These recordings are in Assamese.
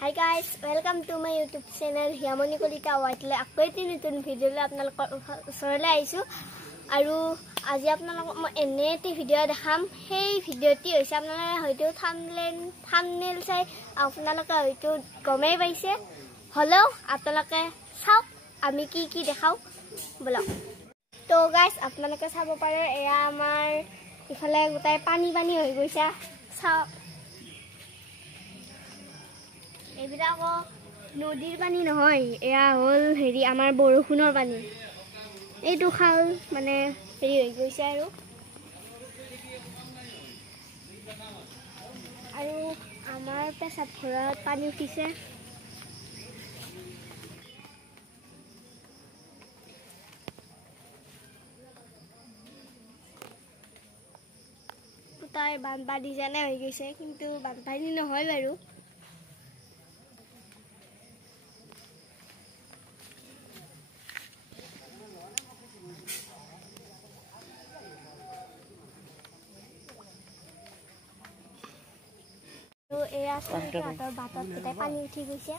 Hi guys, welcome to my YouTube channel Hyamoni Kolita Whiteley. আকৌ এটি নতুন ভিডিঅ' লৈ আপোনালোকৰ ওচৰলৈ আহিছোঁ আৰু আজি আপোনালোকক মই এনে এটি ভিডিঅ' দেখাম। সেই ভিডিঅ'টি হৈছে আপোনালোকে হয়তো থাম্বনেইল চাই আপোনালোকে হয়তো গমেই পাইছে, হ'লেও আপোনালোকে চাওক আমি কি কি দেখাও বলক। তো গাইজ আপোনালোকে চাব পাৰে এয়া আমাৰ ইফালে গোটাই পানী পানী হৈ গৈছে, চাওক। এইবিলাক নদীৰ পানী নহয়, এয়া হ'ল হেৰি আমাৰ বৰষুণৰ পানী। এইটো খাল মানে হেৰি হৈ গৈছে আৰু আমাৰ পেচাব ঘৰত পানী উঠিছে। গোটাই বানপানী যেনে হৈ গৈছে, কিন্তু বানপানী নহয় বাৰু। এয়া হাতৰ বাটত গোটাই পানী উঠি গৈছে।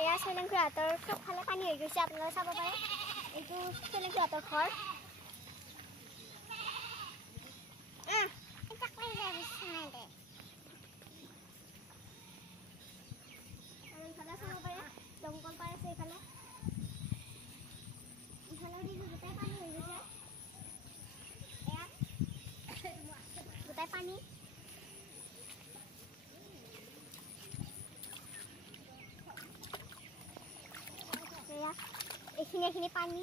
এয়া চৈলেংখুৰাহঁতৰ চবফালে পানী হৈ গৈছে, আপোনালোকে চাব পাৰে। এইটো চৈলেংখুৰাহঁতৰ ঘৰ। দমকল পাই আছে এইফালে, গোটাই পানী হৈ গৈছে, গোটাই পানী। এইখিনি পানী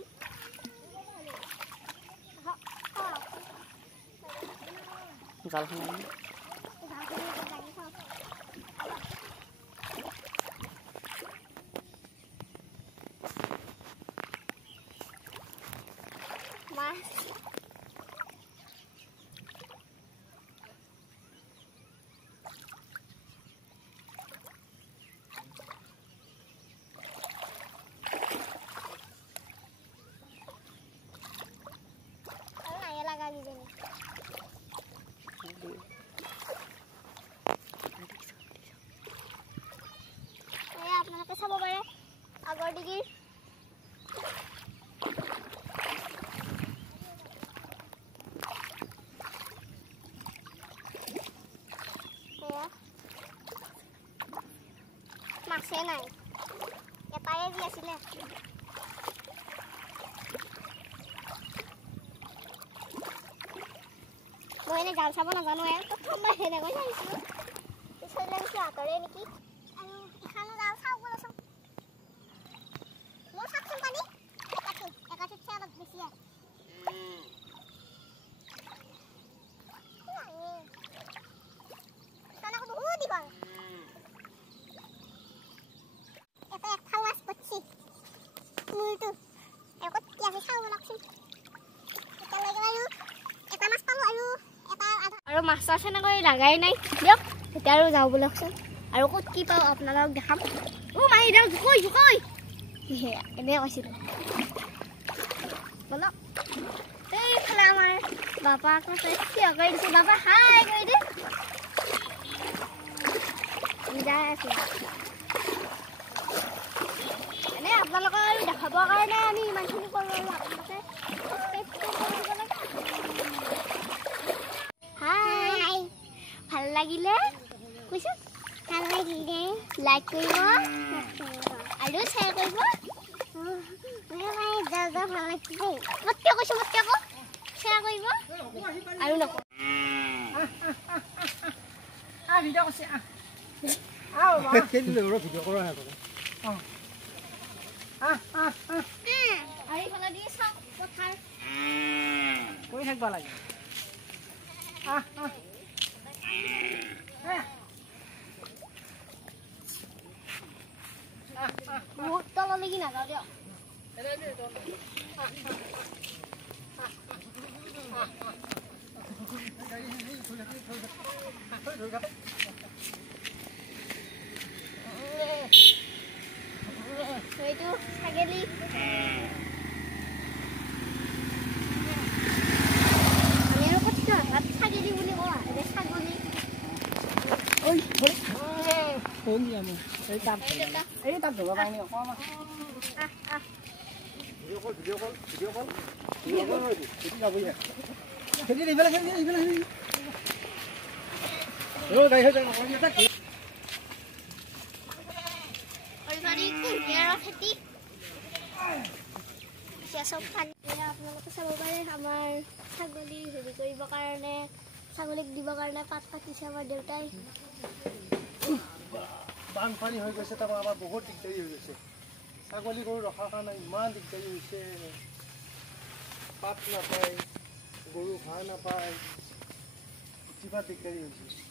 মাছ আপোনালোকে চাব পাৰে আগৰ ডিগিৰ মাছে নাই, এটাই যি আছিলে। মই এনে জাল চাব নাজানো, প্ৰথমবাৰ সেনেকৈ চাইছোঁ। চৈলেংখুৰা হাতৰে নেকি। আৰু এখানো জাল চাওক বলচোন। মোৰ চাওকচোন পানী একাঠিতছে অলপ বেছি আছে। বহুত দীঘল। এটা এক খাও মাছ পড়ছি মূলটো একত কি আছে চাও বলকচোন। এতিয়ালৈকে বাৰু এটা মাছ পালো আৰু মাছ চাছ এনেকৈ লাগাই নাই। দিয়ক এতিয়া আৰু যাওঁ বলকচোন, আৰু ক'ত কি পাওঁ আপোনালোকক দেখাম। মাৰি দিয়ক, জোকৈ এনে কৈছিলোঁ বলক। এইফালে আমাৰ বাপাক থিয় কৰি দিছোঁ, বাপা হাই কৰি দে যাই আছোঁ। এনে আপোনালোকক আৰু দেখাবৰ কাৰণে আমি ইমানখিনি কৰোঁ আৰু আপোনালোকে হাই ভাল লাগিলে কৈছোঁ, ভাল লাগিলে লাইক কৰিব আৰু শ্বেয়াৰ কৰিব। যা ভাল লাগছে মতে কৈছো শেয়াৰ কৰিব আৰু নকওঁ ভিডিঅ' কৈছে ভিডিঅ' কৰা নাই আৰু ইফালে দি চাওক পথাৰ কৈ থাকিব লাগে বহুত তললৈকে নাযাওঁ দিয়ক এইটো ছাগলী আমি আৰু কথিত ভাষাত ছাগলী বুলি কোৱা এতিয়া ছাগলী এই তাত ধৰিব কাৰণে অকণমান খেতি এইফালে খেতি চব পানী আপোনালোকে চাব পাৰে আমাৰ ছাগলী হেৰি কৰিবৰ কাৰণে ছাগলীক দিবৰ কাৰণে পাত কাটিছে আমাৰ দেউতাই বানপানী হৈ গৈছে তাৰপৰা আমাৰ বহুত দিগদাৰী হৈ গৈছে ছাগলী গৰু ৰখাৰ কাৰণে ইমান দিগদাৰী হৈছে পাত নাপায় গৰু ঘাঁহ নাপায় কিবা দিগদাৰী হৈছে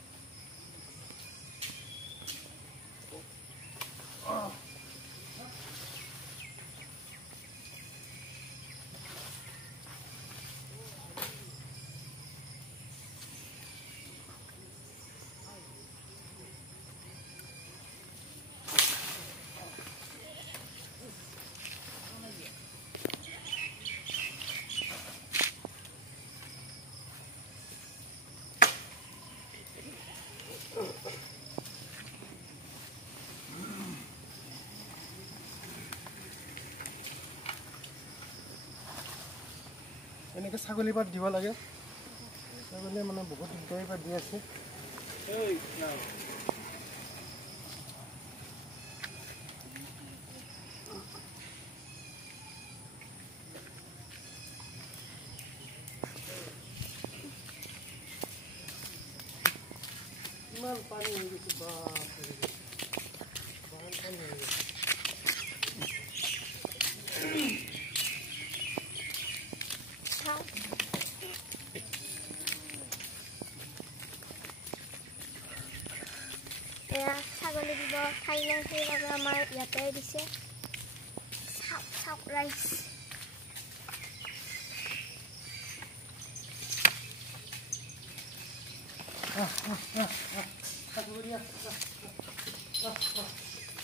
এনেকৈ ছাগলী পাত দিব লাগে ছাগলীয়ে মানে বহুত দিগদাৰী পাত দি আছে ইমান পানী হৈ গৈছে বাপৰে বানপানী হৈ গৈছে এয়া ছাগলী দিব খাই নাই সেইবাবে আমাৰ ইয়াতে দিছে চাওক ৰাইচ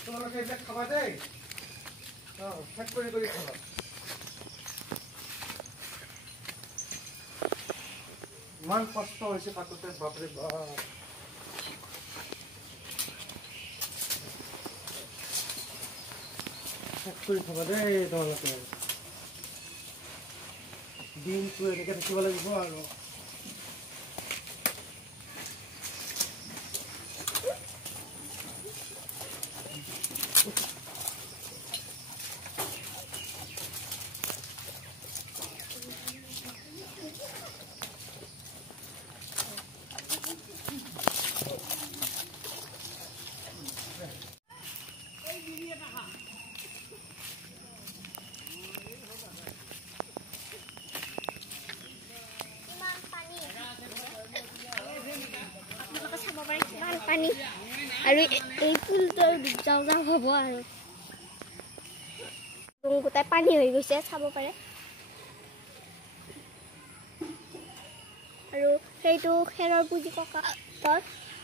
তোমালোকে এইবিলাক খাবা দেই শেষ কৰি খাবা ইমান কষ্ট হৈছে কাটোতে বাপৰে বাপ শেষ কৰি খাবা দেই তোমালোকে দিনটো এনেকৈ থাকিব লাগিব আৰু পানী আৰু এই পুলটোৰ যাওঁ হ'ব আৰু গোটাই পানী হৈ গৈছে চাব পাৰে আৰু সেইটো খেৰৰ পুঁজি ককাতৰ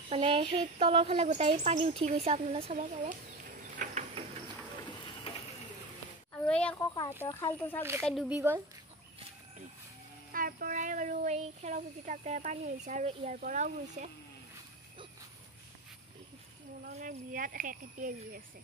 মানে সেই তলৰ ফালে গোটাই পানী উঠি গৈছে আপোনালোকে চাব পাৰে আৰু এই ককাহঁতৰ খালটো চাওক গোটাই ডুবি গ'ল তাৰ পৰাই বাৰু এই খেৰৰ পুঁজি তাতে পানী হৈছে আৰু ইয়াৰ পৰাও হৈছে বিৰাট খেতিয়ে দি আছে